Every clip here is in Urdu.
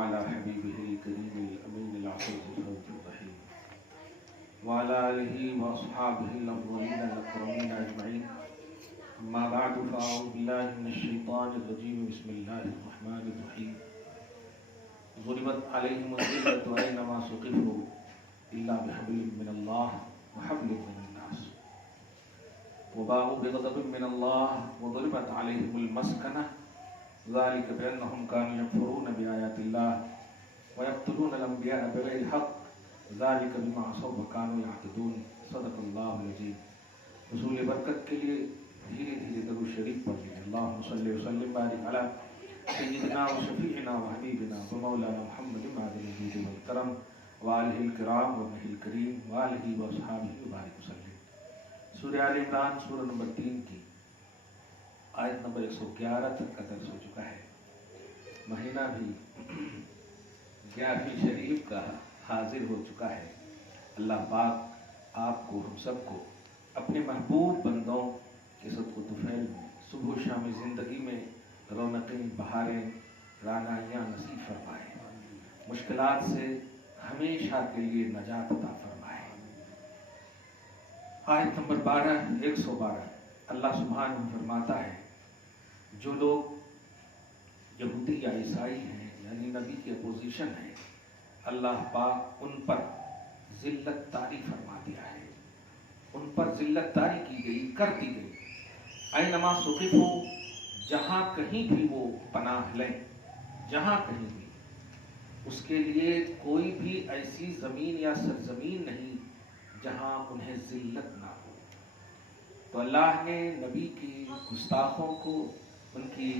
على حبيبه الكريم الأمين العزيز الرحيم وعلى آله وأصحابه الأولين الأكرمين أجمعين. أما بعد فأعوذ بالله من الشيطان الرجيم. بسم الله الرحمن الرحيم. ضربت عليهم الذلة أينما ثقفوا إلا بحبل من الله وحبل من الناس وباءوا بغضب من الله وضربت عليهم المسكنة ذلك بأنهم كانوا يكفرون بآيات الله ويقتلون الأنبياء بغير حق ذلك بما عصوا وكانوا يعتدون. صدق اللہ العظیم. حصول برکت کے لیے دھیرے دھیرے درود شریف پڑھ لیجیے. اللہم صلی وسلم بارک علی سیدنا و شفیعنا و حبیبنا و مولانا محمد معدن الجود والکرم وآلہ الکرام وابنہ الکریم وآلہ واصحابہ وبارک وسلم. سورہ آل عمران سورہ نمبر 3 کی آیت نمبر 111 تک کا درس ہو چکا ہے. مہینہ بھی 11ویں شریف کا حاضر ہو چکا ہے. اللہ پاک آپ کو ہم سب کو اپنے محبوب بندوں کے صدق و طفیل میں صبح و شام زندگی میں رونقیں بہاریں رعنائیاں نصیب فرمائے. مشکلات سے ہمیشہ کے لیے نجات عطا فرمائے. آیت نمبر 112 اللہ سبحانہ فرماتا ہے جو لوگ یہودی یا عیسائی ہیں یعنی نبی کی اپوزیشن ہے اللہ پاک ان پر ذلت طاری فرما دیا ہے. ان پر ذلت طاری کی گئی کر دی گئی. اینما ثقفوا جہاں کہیں بھی وہ پناہ لیں جہاں کہیں بھی اس کے لیے کوئی بھی ایسی زمین یا سرزمین نہیں جہاں انہیں ذلت نہ ہو. تو اللہ نے نبی کی گستاخوں کو ان کی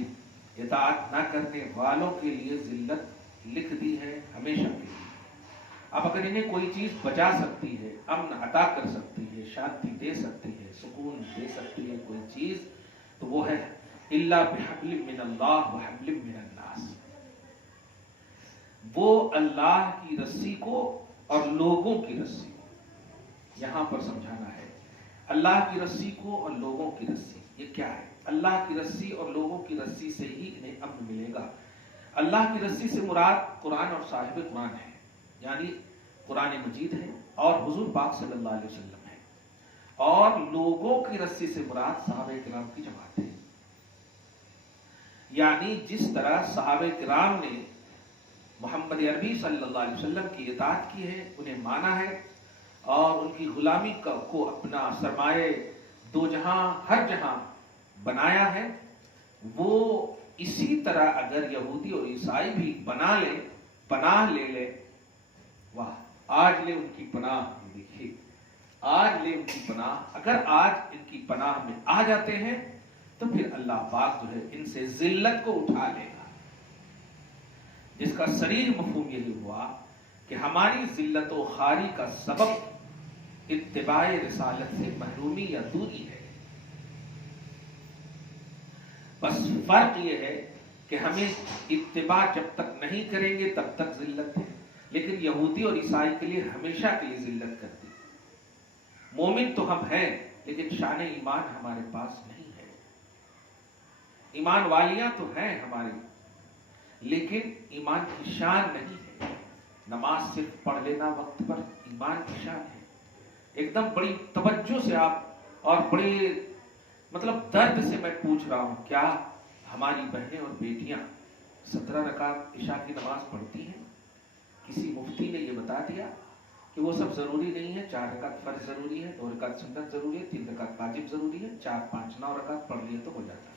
اطاعت نہ کرنے والوں کے لیے ذلت لکھ دی ہے ہمیشہ کے لیے. اب اگر انہیں کوئی چیز بچا سکتی ہے امن عطا کر سکتی ہے شانتی دے سکتی ہے سکون دے سکتی ہے کوئی چیز تو وہ ہے الا بحبل من اللہ وحبل من الناس. وہ اللہ کی رسی کو اور لوگوں کی رسی کو یہاں پر سمجھانا ہے. اللہ کی رسی کو اور لوگوں کی رسی یہ کیا ہے؟ اللہ کی رسی اور لوگوں کی رسی سے ہی انہیں امن ملے گا. اللہ کی رسی سے مراد قرآن اور صاحب قرآن ہے یعنی قرآن مجید ہے اور حضور پاک صلی اللہ علیہ وسلم ہے. اور لوگوں کی رسی سے مراد صحابہ کرام کی جماعت ہے. یعنی جس طرح صحابہ کرام نے محمد عربی صلی اللہ علیہ وسلم کی اطاعت کی ہے انہیں مانا ہے اور ان کی غلامی کو اپنا سرمایہ دو جہاں ہر جہاں بنایا ہے وہ اسی طرح اگر یہودی اور عیسائی بھی بنا لے پناہ لے لے واہ آج لے ان کی پناہ. دیکھیے آج لے ان کی پناہ اگر آج ان کی پناہ میں آ جاتے ہیں تو پھر اللہ پاک جو ہے ان سے ذلت کو اٹھا لے گا. جس کا صریح مفہوم یہی ہوا کہ ہماری ذلت و خواری کا سبب اتباع رسالت سے محرومی یا دوری ہے. بس فرق یہ ہے کہ ہمیں اتباع جب تک نہیں کریں گے تب تک ذلت ہے لیکن یہودی اور عیسائی کے لیے ہمیشہ کے لیے ذلت کرتی. مومن تو ہم ہیں لیکن شان ایمان ہمارے پاس نہیں ہے. ایمان والیاں تو ہیں ہماری لیکن ایمان کی شان نہیں ہے. نماز صرف پڑھ لینا وقت پر ایمان کی شان ہے. ایک دم بڑی توجہ سے آپ اور بڑے مطلب درد سے میں پوچھ رہا ہوں کیا ہماری بہنیں اور بیٹیاں 17 رکعت عشاء کی نماز پڑھتی ہیں؟ کسی مفتی نے یہ بتا دیا کہ وہ سب ضروری نہیں ہے. 4 رکعت فرض ضروری ہے 2 رکعت سنت ضروری ہے 3 رکعت واجب ضروری ہے 4 5 9 رکعت پڑھ لیے تو ہو جاتا ہے.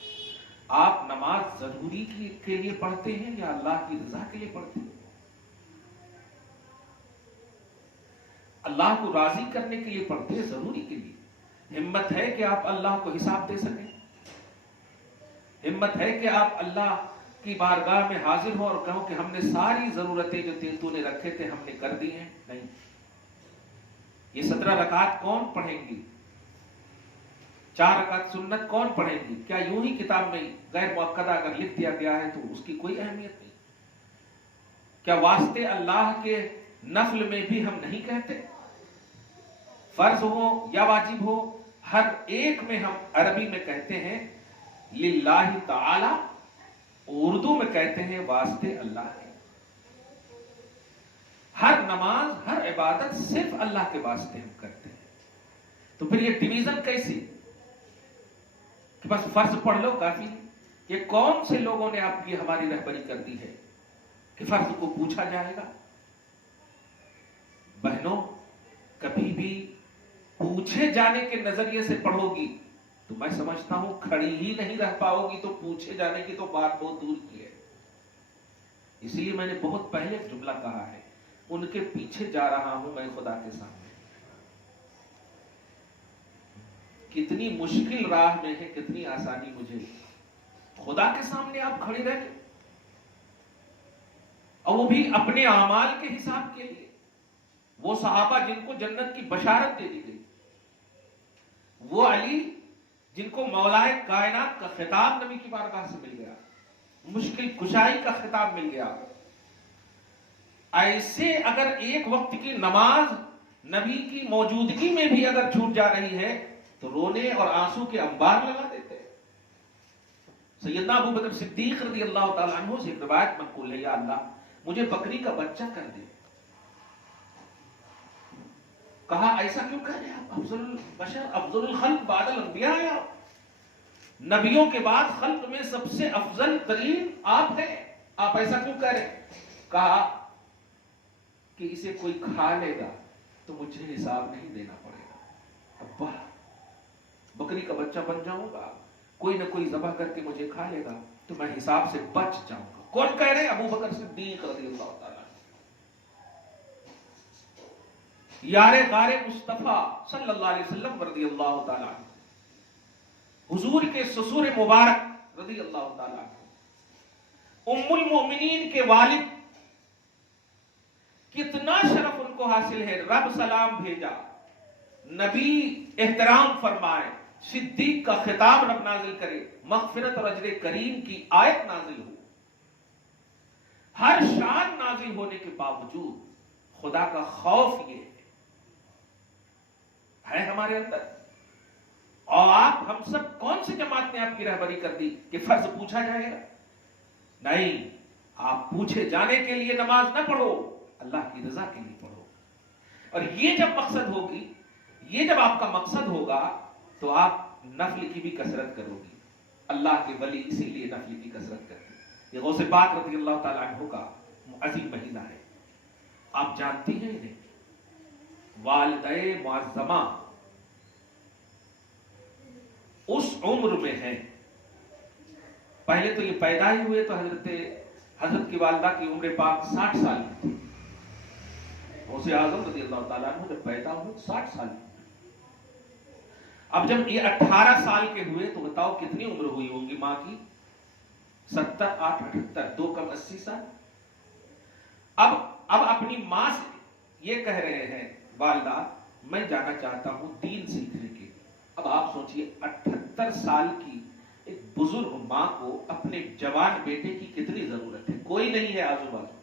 آپ نماز ضروری کے لیے پڑھتے ہیں یا اللہ کی رضا کے لیے پڑھتے ہیں؟ اللہ کو راضی کرنے کے لیے پڑھتے ہیں ضروری کے لیے. ہمت ہے کہ آپ اللہ کو حساب دے سکیں؟ ہمت ہے کہ آپ اللہ کی بارگاہ میں حاضر ہو اور کہو کہ ہم نے ساری ضرورتیں جو تو نے رکھے تھے ہم نے کر دی ہیں؟ نہیں. یہ 17 رکعت کون پڑھیں گی؟ 4 رکعت سنت کون پڑھیں گی؟ کیا یوں ہی کتاب میں غیر مؤکدہ اگر لکھ دیا گیا ہے تو اس کی کوئی اہمیت نہیں؟ کیا واسطے اللہ کے نفل میں بھی ہم نہیں کہتے؟ فرض ہو یا واجب ہو ہر ایک میں ہم عربی میں کہتے ہیں للہ تعالی، اردو میں کہتے ہیں واسطے اللہ ہے. ہر نماز ہر عبادت صرف اللہ کے واسطے ہم کرتے ہیں. تو پھر یہ ڈویژن کیسی کہ بس فرض پڑھ لو کافی؟ یہ کون سے لوگوں نے آپ کی ہماری رہبری کر دی ہے کہ فرض کو پوچھا جائے گا؟ بہنوں، کبھی بھی پوچھے جانے کے نظریے سے پڑھو گی تو میں سمجھتا ہوں کھڑی ہی نہیں رہ پاؤ گی، تو پوچھے جانے کی تو بات بہت دور کی ہے. اسی لیے میں نے بہت پہلے جملہ کہا ہے، ان کے پیچھے جا رہا ہوں میں خدا کے سامنے. کتنی مشکل راہ میں ہے، کتنی آسانی مجھے. خدا کے سامنے آپ کھڑے رہے اور وہ بھی اپنے اعمال کے حساب کے لیے. وہ صحابہ جن کو جنت کی بشارت دے دی گئی، وہ علی جن کو مولائے کائنات کا خطاب نبی کی بارگاہ سے مل گیا، مشکل کشائی کا خطاب مل گیا. ایسے اگر ایک وقت کی نماز نبی کی موجودگی میں بھی اگر چھوٹ جا رہی ہے تو رونے اور آنسو کے انبار لگا دیتے. سیدنا ابو بکر صدیق رضی اللہ تعالیٰ عنہ سے روایت منقول ہے، یا اللہ مجھے بکری کا بچہ کر دے. کہا ایسا کیوں کہہ رہے آپ؟ افضل البشر افضل الخلق بعد الانبیاء ہیں آپ، نبیوں کے بعد خلق میں سب سے افضل ترین آپ ہیں، آپ ایسا کیوں کہہ رہے؟ کہا کہ اسے کوئی کھا لے گا تو مجھے حساب نہیں دینا پڑے گا. ابا بکری کا بچہ بن جاؤں گا، کوئی نہ کوئی ذبح کر کے مجھے کھا لے گا تو میں حساب سے بچ جاؤں گا. کون کہہ رہے؟ ابو بکر صدیق رضی اللہ تعالیٰ. یار غار مصطفیٰ صلی اللہ علیہ وسلم رضی اللہ تعالیٰ عنہ، حضور کے سسر مبارک رضی اللہ تعالیٰ عنہ، ام المؤمنین کے والد، کتنا شرف ان کو حاصل ہے. رب سلام بھیجا، نبی احترام فرمائے، صدیق کا خطاب رب نازل کرے، مغفرت اور اجر کریم کی آیت نازل ہو. ہر شان نازل ہونے کے باوجود خدا کا خوف یہ ہے ہمارے اندر. اور آپ ہم سب کون سی جماعت نے آپ کی رہبری کر دی کہ فرض پوچھا جائے گا؟ نہیں، آپ پوچھے جانے کے لیے نماز نہ پڑھو، اللہ کی رضا کے لیے پڑھو. اور یہ جب مقصد ہوگی، یہ جب آپ کا مقصد ہوگا تو آپ نفل کی بھی کثرت کرو گی. اللہ کے ولی اسی لیے نفل کی کثرت کرتے ہیں. یہ غوث پاک رضی اللہ تعالیٰ عنہ کا عظیم مہینہ ہے. آپ جانتی ہیں انہیں والدہ معظمہ اس عمر میں ہیں. پہلے تو یہ پیدا ہی ہوئے تو حضرت کی والدہ کی عمر پاک 60 سال کی تھی. غوث اعظم رضی اللہ تعالیٰ عنہ جب پیدا ہوئے 60 سال کی. اب جب یہ 18 سال کے ہوئے تو بتاؤ کتنی عمر ہوئی ہوگی ماں کی؟ 70 8 78 2 کم 80 سال. اب اپنی ماں سے یہ کہہ رہے ہیں والدہ میں جانا چاہتا ہوں دین سیکھنے کے. اب آپ سوچئے 78 سال کی ایک بزرگ ماں کو اپنے جوان بیٹے کی کتنی ضرورت ہے. کوئی نہیں ہے آزو بازو،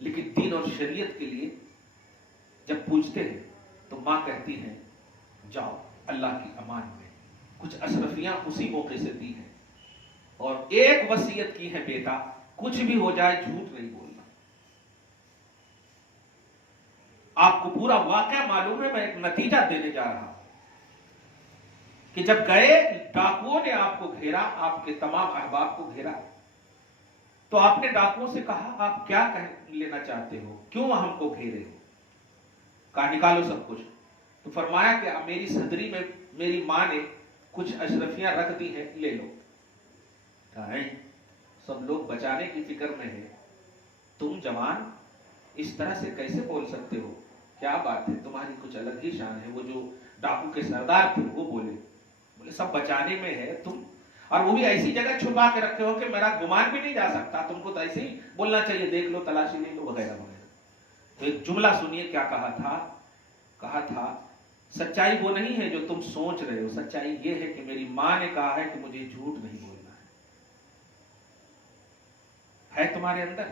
لیکن دین اور شریعت کے لیے جب پوچھتے ہیں تو ماں کہتی ہیں جاؤ اللہ کی امان میں. کچھ اشرفیاں اسی موقع سے دی ہیں اور ایک وصیت کی ہے بیٹا کچھ بھی ہو جائے جھوٹ نہیں بولنا. آپ کو پورا واقعہ معلوم ہے، میں ایک نتیجہ دینے جا رہا ہوں کہ جب گئے ڈاکوؤں نے آپ کو گھیرا، آپ کے تمام احباب کو گھیرا، تو آپ نے ڈاکوؤں سے کہا آپ کیا کہہ لینا چاہتے ہو، کیوں ہم کو گھیرے ہو؟ کہا نکالو سب کچھ. تو فرمایا کہ میری صدری میں میری ماں نے کچھ اشرفیاں رکھ دی ہیں، لے لو. کہا سب لوگ بچانے کی فکر میں ہے، تم جوان اس طرح سے کیسے بول سکتے ہو؟ کیا بات ہے، تمہاری کچھ الگ ہی شان ہے. وہ جو ڈاکو کے سردار تھے وہ بولے سب بچانے میں ہے تم، اور وہ بھی ایسی جگہ چھپا کے رکھے ہو کہ میرا گمان بھی نہیں جا سکتا، تم کو تو ایسے ہی بولنا چاہیے دیکھ لو تلاشی لے لو وغیرہ وغیرہ. تو ایک جملہ سنیے کیا کہا تھا. کہا تھا سچائی وہ نہیں ہے جو تم سوچ رہے ہو، سچائی یہ ہے کہ میری ماں نے کہا ہے کہ مجھے جھوٹ نہیں بولنا ہے تمہارے اندر.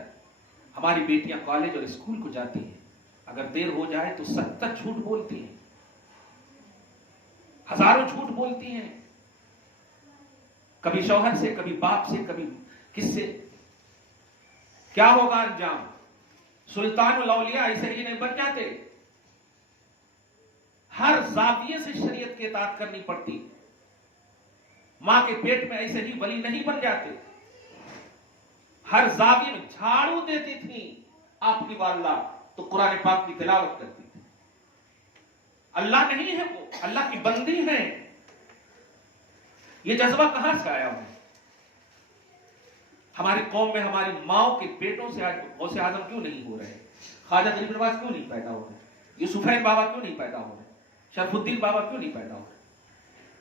ہماری بیٹیاں کالج اور اسکول کو جاتی ہیں، اگر دیر ہو جائے تو 70 جھوٹ بولتی ہیں، ہزاروں جھوٹ بولتی ہیں، کبھی شوہر سے، کبھی باپ سے، کبھی کس سے. کیا ہوگا انجام؟ سلطان الاولیاء ایسے ہی نہیں بن جاتے، ہر زاویے سے شریعت کی اطاعت کرنی پڑتی. ماں کے پیٹ میں ایسے ہی ولی نہیں بن جاتے، ہر زاویے میں جھاڑو دیتی تھی آپ کی والدہ تو قرآن پاک کی تلاوت کرتی تھی. اللہ نہیں ہے وہ، اللہ کی بندی ہے. یہ جذبہ کہاں سے آیا ہوا؟ ہماری قوم میں ہماری ماؤں کے پیٹوں سے آج غوث اعظم کیوں نہیں ہو رہے؟ خواجہ غریب نواز کیوں نہیں پیدا ہو رہے؟ یوسفین بابا کیوں نہیں پیدا ہو رہے؟ شرف الدین بابا کیوں نہیں پیدا ہو رہے؟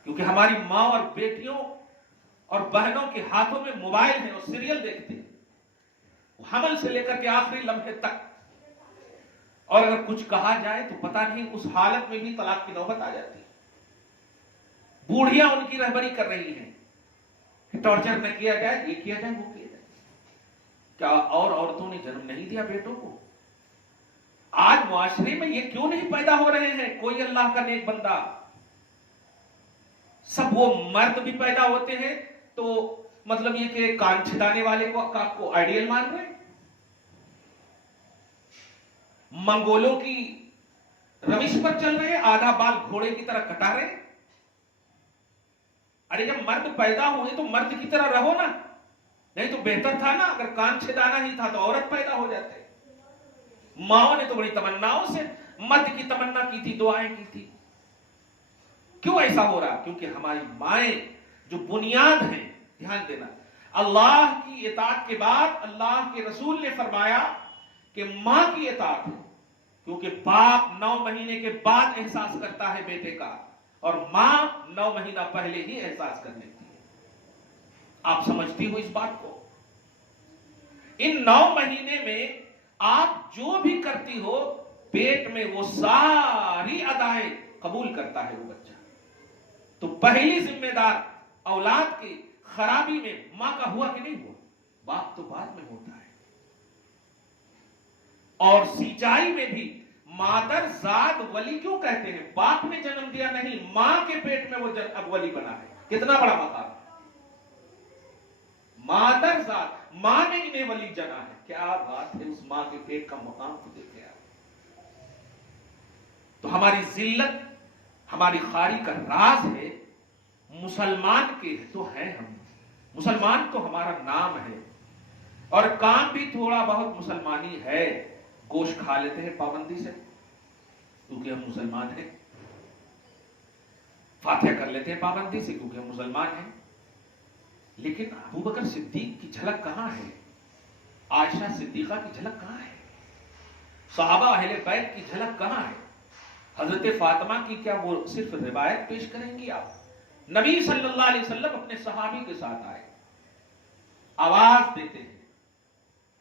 کیونکہ ہماری ماں اور بیٹیوں اور بہنوں کے ہاتھوں میں موبائل ہیں اور سیریل دیکھتے ہیں، حمل سے لے کر کے آخری لمحے تک. اور اگر کچھ کہا جائے تو پتہ نہیں اس حالت میں بھی طلاق کی نوبت آ جاتی ہے. بوڑھیاں ان کی رہبری کر رہی ہیں کہ ٹارچر نہ کیا جائے، یہ کیا جائے، وہ کیا جائے. کیا اور عورتوں نے جنم نہیں دیا بیٹوں کو؟ آج معاشرے میں یہ کیوں نہیں پیدا ہو رہے ہیں کوئی اللہ کا نیک بندہ؟ سب وہ مرد بھی پیدا ہوتے ہیں تو مطلب یہ کہ کان چھدانے والے کو آئیڈیل مان رہے ہیں، منگولوں کی روش پر چل رہے ہیں، آدھا بال گھوڑے کی طرح کٹا رہے ہیں. ارے جب مرد پیدا ہوئے تو مرد کی طرح رہو نا، نہیں تو بہتر تھا نا اگر کان چھدانا ہی تھا تو عورت پیدا ہو جاتے. ماؤں نے تو بڑی تمناؤں سے مرد کی تمنا کی تھی، دعائیں کی تھی. کیوں ایسا ہو رہا؟ کیونکہ ہماری مائیں جو بنیاد ہیں، دھیان دینا، اللہ کی اطاعت کے بعد اللہ کے رسول نے فرمایا کہ ماں کی اطاعت ہے، کیونکہ باپ 9 مہینے کے بعد احساس کرتا ہے بیٹے کا، اور ماں 9 مہینہ پہلے ہی احساس کر لیتی ہے. آپ سمجھتی ہو اس بات کو؟ ان 9 مہینے میں آپ جو بھی کرتی ہو پیٹ میں وہ ساری ادائیں قبول کرتا ہے وہ بچہ. تو پہلی ذمہ دار اولاد کی خرابی میں ماں کا ہوا کہ نہیں ہوا؟ باپ تو بعد میں ہوتا ہے. اور سینچائی میں بھی مادر زاد ولی کیوں کہتے ہیں؟ باپ نے جنم دیا نہیں، ماں کے پیٹ میں وہ اب ولی بنا ہے. کتنا بڑا مقام ہے! مادر زاد، ماں نے انہیں ولی جنا ہے. کیا بات ہے! اس ماں کے پیٹ کا مقام کو دیکھے آپ. تو ہماری ذلت، ہماری خاری کا راز ہے مسلمان کے تو ہیں ہم. مسلمان تو ہمارا نام ہے، اور کام بھی تھوڑا بہت مسلمانی ہے. گوشت کھا لیتے ہیں پابندی سے کیونکہ ہم مسلمان ہیں، فاتحہ کر لیتے ہیں پابندی سے کیونکہ ہم مسلمان ہیں. لیکن ابو بکر صدیق کی جھلک کہاں ہے؟ عائشہ صدیقہ کی جھلک کہاں ہے؟ صحابہ اہل بیت کی جھلک کہاں ہے؟ حضرت فاطمہ کی کیا وہ صرف روایت پیش کریں گی آپ؟ نبی صلی اللہ علیہ وسلم اپنے صحابی کے ساتھ آئے، آواز دیتے ہیں،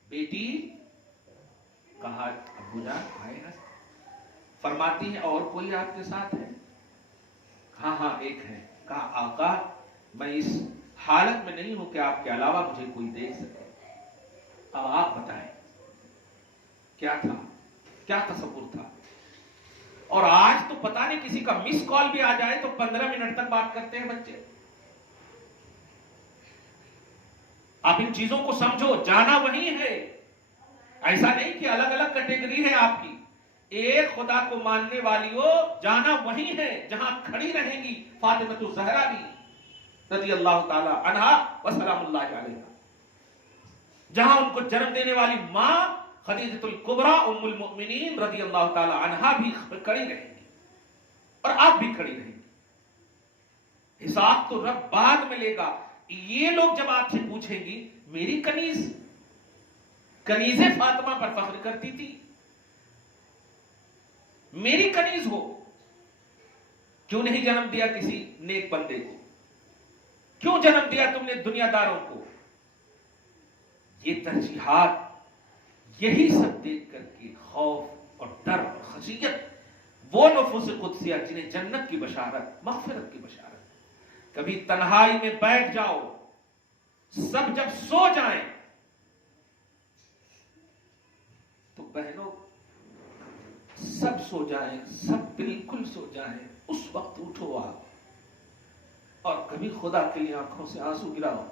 بیٹی. کہا ابو جان آئے ہیں. فرماتی ہیں اور کوئی آپ کے ساتھ ہے؟ ہاں ہاں ایک ہے. کہا آقا میں اس حالت میں نہیں ہوں کہ آپ کے علاوہ مجھے کوئی دیکھ سکے. اب آپ بتائیں کیا تھا، کیا تصور تھا؟ اور آج تو پتہ نہیں کسی کا مس کال بھی آ جائے تو 15 منٹ تک بات کرتے ہیں بچے. آپ ان چیزوں کو سمجھو، جانا وہی ہے. ایسا نہیں کہ الگ الگ کیٹیگری ہے آپ کی. ایک خدا کو ماننے والیوں، جانا وہی ہے جہاں کھڑی رہیں گی فاطمہ الزہرا بھی رضی اللہ تعالی عنہا و سلام اللہ علیہا، جہاں ان کو جنم دینے والی ماں خدیجہ الکبریٰ ام المؤمنین رضی اللہ تعالی عنہا بھی کھڑی رہیں گی، اور آپ بھی کھڑی رہیں گی. حساب تو رب بعد میں لے گا. یہ لوگ جب آپ سے پوچھیں گی میری کنیز فاطمہ پر فخر کرتی تھی، میری کنیز ہو، کیوں نہیں جنم دیا کسی نیک بندے کو؟ کیوں جنم دیا تم نے دنیا داروں کو؟ یہ ترجیحات، یہی سب دیکھ کر کے خوف اور ڈر اور خشیت وہ نفوس قدسیہ جنہیں جنت کی بشارت، مغفرت کی بشارت. کبھی تنہائی میں بیٹھ جاؤ، سب جب سو جائیں تو بہنوں سب سو جائیں، سب بالکل سو جائیں، اس وقت اٹھو آپ اور کبھی خدا کے لیے آنکھوں سے آنسو گراؤ.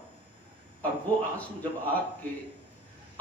اور وہ آنسو جب آپ کے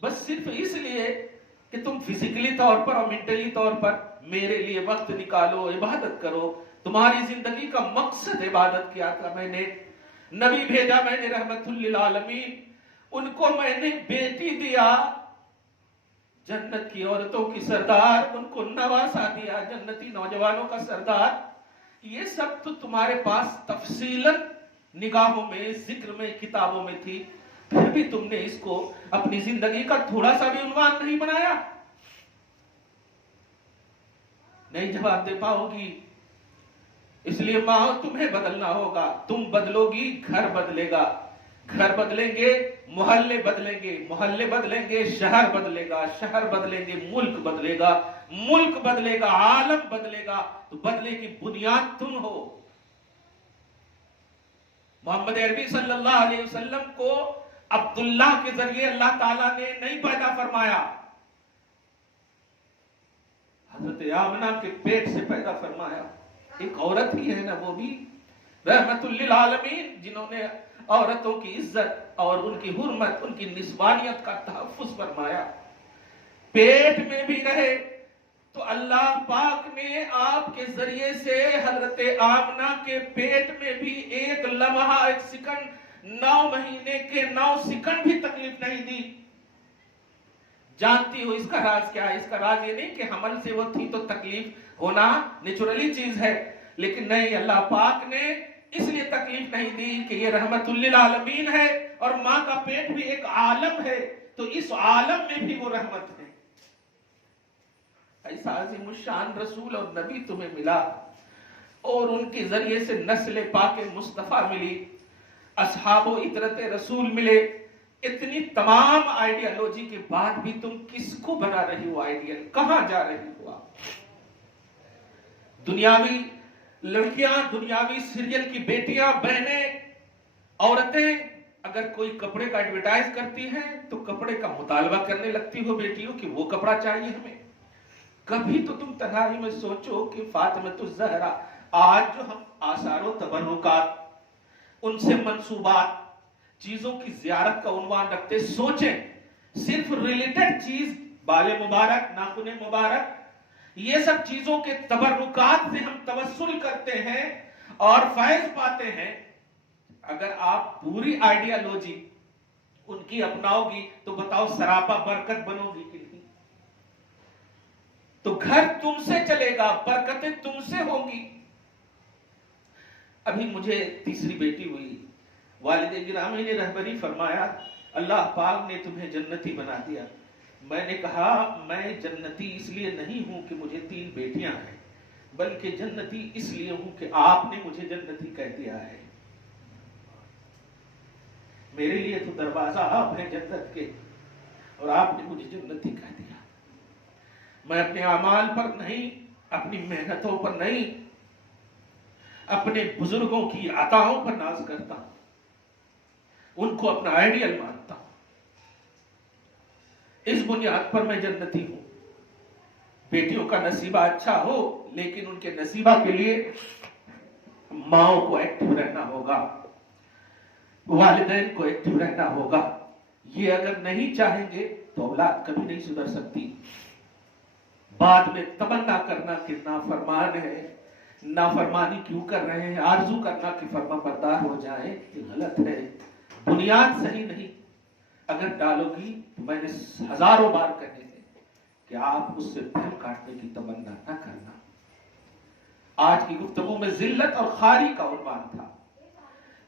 بس صرف اس لیے کہ تم فزیکلی طور پر اور مینٹلی طور پر میرے لیے وقت نکالو، عبادت کرو. تمہاری زندگی کا مقصد عبادت کیا تھا. میں نے نبی بھیجا، میں نے رحمت للعالمین، ان کو میں نے بیٹی دیا، جنت کی عورتوں کی سردار، ان کو نواسا دیا، جنتی نوجوانوں کا سردار. یہ سب تو تمہارے پاس تفصیلاً نگاہوں میں، ذکر میں، کتابوں میں تھی، پھر بھی تم نے اس کو اپنی زندگی کا تھوڑا سا بھی عنوان نہیں بنایا. نہیں جواب دے پاؤ گی. اس لیے ماں تمہیں بدلنا ہوگا. تم بدلو گی، گھر بدلے گا. گھر بدلیں گے، محلے بدلیں گے، محلے بدلیں گے، شہر بدلے گا، شہر بدلیں گے، ملک بدلے گا، ملک بدلے گا، عالم بدلے گا. تو بدلے کی بنیاد تم ہو. محمد عربی صلی اللہ علیہ وسلم کو عبداللہ کے ذریعے اللہ تعالیٰ نے نہیں پیدا فرمایا، حضرت آمنہ کے پیٹ سے پیدا فرمایا. ایک عورت ہی ہے نا، وہ بھی رحمت للعالمین، جنہوں نے عورتوں کی عزت اور ان کی حرمت، ان کی نسوانیت کا تحفظ فرمایا. پیٹ میں بھی رہے تو اللہ پاک نے آپ کے ذریعے سے حضرت آمنہ کے پیٹ میں بھی ایک لمحہ، ایک سیکنڈ، 9 مہینے کے 9 سیکنڈ بھی تکلیف نہیں دی. جانتی ہو اس کا راز کیا ہے؟ اس کا راز یہ نہیں کہ حمل سے وہ تھی تو تکلیف ہونا نیچرلی چیز ہے، لیکن نہیں، اللہ پاک نے اس لیے تکلیف نہیں دی کہ یہ رحمت للعالمین ہے اور ماں کا پیٹ بھی ایک عالم ہے، تو اس عالم میں بھی وہ رحمت ہے. ایسا عظیم الشان رسول اور نبی تمہیں ملا، اور ان کے ذریعے سے نسل پاک مصطفیٰ ملی، اصحاب و اطرت رسول ملے. اتنی تمام آئیڈیالوجی کے بعد بھی تم کس کو بنا رہی ہو آئیڈیل؟ کہاں جا رہی ہو آپ؟ دنیاوی لڑکیاں، دنیاوی سیریل کی بیٹیاں، بہنیں، عورتیں اگر کوئی کپڑے کا ایڈورٹائز کرتی ہیں تو کپڑے کا مطالبہ کرنے لگتی ہو بیٹیوں کہ وہ کپڑا چاہیے ہمیں. کبھی تو تم تنہائی میں سوچو کہ فاطمہ الزہرا، آج جو ہم آثار و تبرکات، ان سے منسوبات، چیزوں کی زیارت کا عنوان رکھتے، سوچیں صرف ریلیٹڈ چیز، بال مبارک، ناخن مبارک، یہ سب چیزوں کے تبرکات سے ہم توسل کرتے ہیں اور فیض پاتے ہیں. اگر آپ پوری آئیڈیالوجی ان کی اپناؤ گی تو بتاؤ سراپا برکت بنو گی کہ نہیں؟ تو گھر تم سے چلے گا، برکتیں تم سے ہوں گی. ابھی مجھے تیسری بیٹی ہوئی، والد گرامی نے رہبری فرمایا اللہ پاک نے تمہیں جنتی بنا دیا. میں نے کہا میں جنتی اس لیے نہیں ہوں کہ مجھے 3 بیٹیاں ہیں، بلکہ جنتی اس لیے ہوں کہ آپ نے مجھے جنتی کہہ دیا ہے. میرے لیے تو دروازہ آپ ہیں جنت کے، اور آپ نے مجھے جنتی کہہ دیا. میں اپنے اعمال پر نہیں، اپنی محنتوں پر نہیں، اپنے بزرگوں کی عطاؤں پر ناز کرتا ہوں، ان کو اپنا آئیڈیل مانتا ہوں. اس بنیاد پر میں جنتی ہوں. بیٹیوں کا نصیبہ اچھا ہو، لیکن ان کے نصیبہ کے لیے ماؤں کو ایکٹیو رہنا ہوگا، والدین کو ایکٹیو رہنا ہوگا. یہ اگر نہیں چاہیں گے تو اولاد کبھی نہیں سدھر سکتی. بعد میں تمنا کرنا کہ نافرمان ہے، نافرمانی کیوں کر رہے ہیں، آرزو کرنا کہ فرما بردار ہو جائیں، یہ غلط ہے. بنیاد صحیح نہیں اگر ڈالو گی تو میں نے ہزاروں بار کہے ہیں کہ آپ اس سے پھر کاٹنے کی تمنا نہ کرنا. آج کی گفتگو میں ذلت اور خواری کا عنوان تھا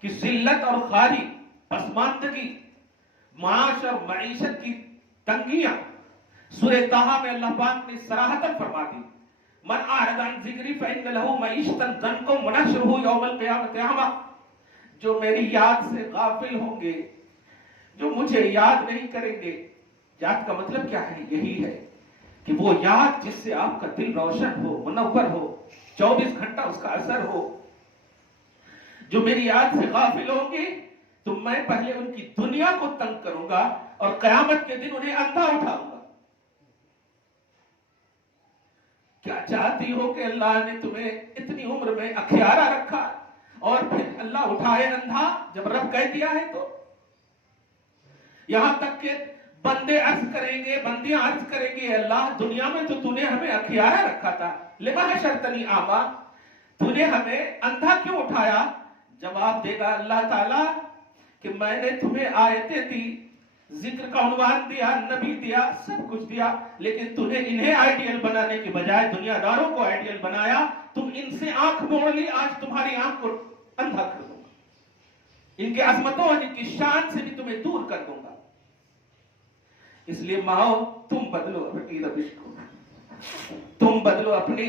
کہ ذلت اور خواری، پسماندگی، معاش اور معیشت کی تنگیاں. سورہ طٰہٰ میں اللہ پاک نے صراحتاً فرما دی من اعرض عن ذکری فإن له معیشتا ضنکا ونحشرہ یوم القیامۃ اعمی. جو میری یاد سے غافل ہوں گے، جو مجھے یاد نہیں کریں گے. یاد کا مطلب کیا ہے؟ یہی ہے کہ وہ یاد جس سے آپ کا دل روشن ہو، منور ہو، 24 گھنٹہ اس کا اثر ہو. جو میری یاد سے غافل ہوں گے تو میں پہلے ان کی دنیا کو تنگ کروں گا اور قیامت کے دن انہیں اندھا اٹھاؤں گا. کیا چاہتی ہو کہ اللہ نے تمہیں اتنی عمر میں اخیارہ رکھا اور پھر اللہ اٹھائے اندھا جب رب کہہ دیا ہے؟ تو یہاں تک کہ بندے عرض کریں گے، بندیاں عرض کریں گے، اللہ دنیا میں تو تو نے ہمیں اکھیارا رکھا تھا، لما حشرتنی اعمیٰ، تو نے ہمیں اندھا کیوں اٹھایا؟ جواب دے گا اللہ تعالیٰ کہ میں نے تمہیں آیتیں دی، ذکر کا عنوان دیا، نبی دیا، سب کچھ دیا، لیکن تو نے انہیں آئیڈیل بنانے کے بجائے دنیا داروں کو آئیڈیل بنایا۔ تم ان سے آنکھ موڑ لی، آج تمہاری آنکھ کو اندھا کر دوں گا، ان کے عظمتوں اور ان کی شان سے بھی تمہیں دور کر دوں گا۔ اس لیے ماؤ، تم بدلو اپنی روش کو، تم بدلو اپنی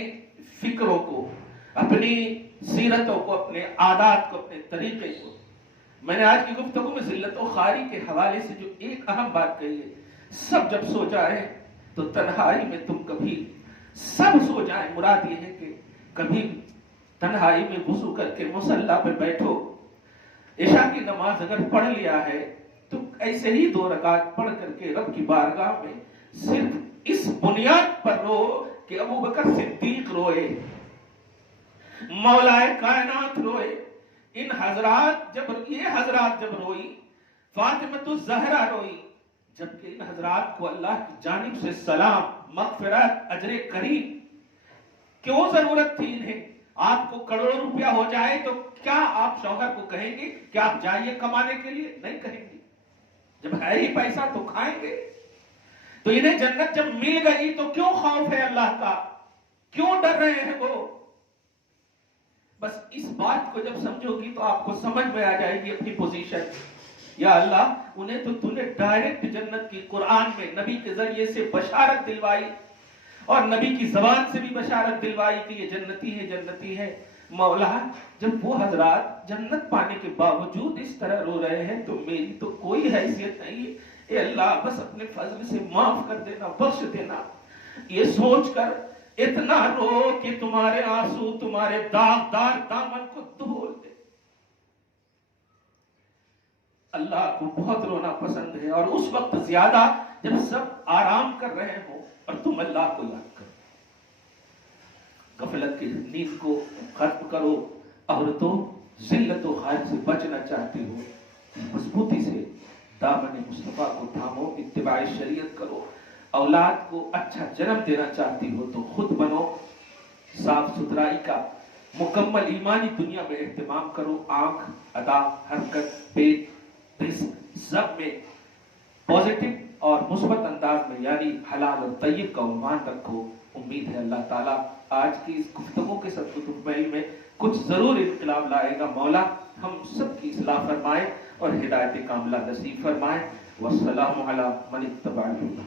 فکروں کو، اپنی سیرتوں کو، اپنے عادات کو، اپنے طریقے کو۔ میں نے آج کی گفتگو میں ذلت و خواری کے حوالے سے جو ایک اہم بات کہی ہے، سب جب سو جائیں تو تنہائی میں تم کبھی، سب سو جائیں، مراد یہ ہے کہ کبھی تنہائی میں وضو کر کے مصلی پہ بیٹھو، عشاء کی نماز اگر پڑھ لیا ہے تو ایسے ہی 2 رکعت پڑھ کر کے رب کی بارگاہ میں صرف اس بنیاد پر رو کہ ابو بکر صدیق روئے، مولا کائنات روئے، ان حضرات جب روئی، فاطمہ الزہرا روئی، جبکہ ان حضرات کو اللہ کی جانب سے سلام، مغفرت، اجر کریم، کیوں ضرورت تھی انہیں؟ آپ کو کروڑوں روپیہ ہو جائے تو کیا آپ شوہر کو کہیں گے کہ آپ جائیے کمانے کے لیے؟ نہیں کہیں گے، جب ہے ہی پیسہ تو کھائیں گے۔ تو انہیں جنت جب مل گئی تو کیوں خوف ہے اللہ کا، کیوں ڈر رہے ہیں وہ؟ بس اس بات کو جب سمجھو گی تو آپ کو سمجھ میں آ جائے گی اپنی پوزیشن۔ یا اللہ، انہیں تو نے ڈائریکٹ جنت کی قرآن میں نبی کے ذریعے سے بشارت دلوائی، اور نبی کی زبان سے بھی بشارت دلوائی کہ یہ جنتی ہے، جنتی ہے۔ مولا، جب وہ حضرات جنت پانے کے باوجود اس طرح رو رہے ہیں تو میری تو کوئی حیثیت نہیں، اے اللہ بس اپنے فضل سے معاف کر دینا، بخش دینا۔ یہ سوچ کر اتنا رو کہ تمہارے آنسو تمہارے داغدار دامن کو دھول دے۔ اللہ کو بہت رونا پسند ہے، اور اس وقت زیادہ جب سب آرام کر رہے ہوں اور تم اللہ کو یاد کرو۔ غفلت کی نیند کو ختم کرو، عورتوں ذلت و خواری سے بچنا چاہتی ہو، مضبوطی سے دامن مصطفیٰ کو تھامو، اتباع شریعت کرو۔ اولاد کو اچھا جنم دینا چاہتی ہو تو خود بنو، صاف ستھرائی کا مکمل ایمانی دنیا میں اہتمام کرو، آنکھ، ادا، حرکت، پیٹ، رزق، سب میں پازیٹو اور مثبت انداز میں یعنی حلال اور طیب کا عنوان رکھو۔ امید ہے اللہ تعالیٰ آج کی اس گفتگو کے صدقۃ میں کچھ ضرور انقلاب لائے گا۔ مولا ہم سب کی اصلاح فرمائے اور ہدایت کاملہ نصیب فرمائے۔ والسلام علی من اتبع الہدی۔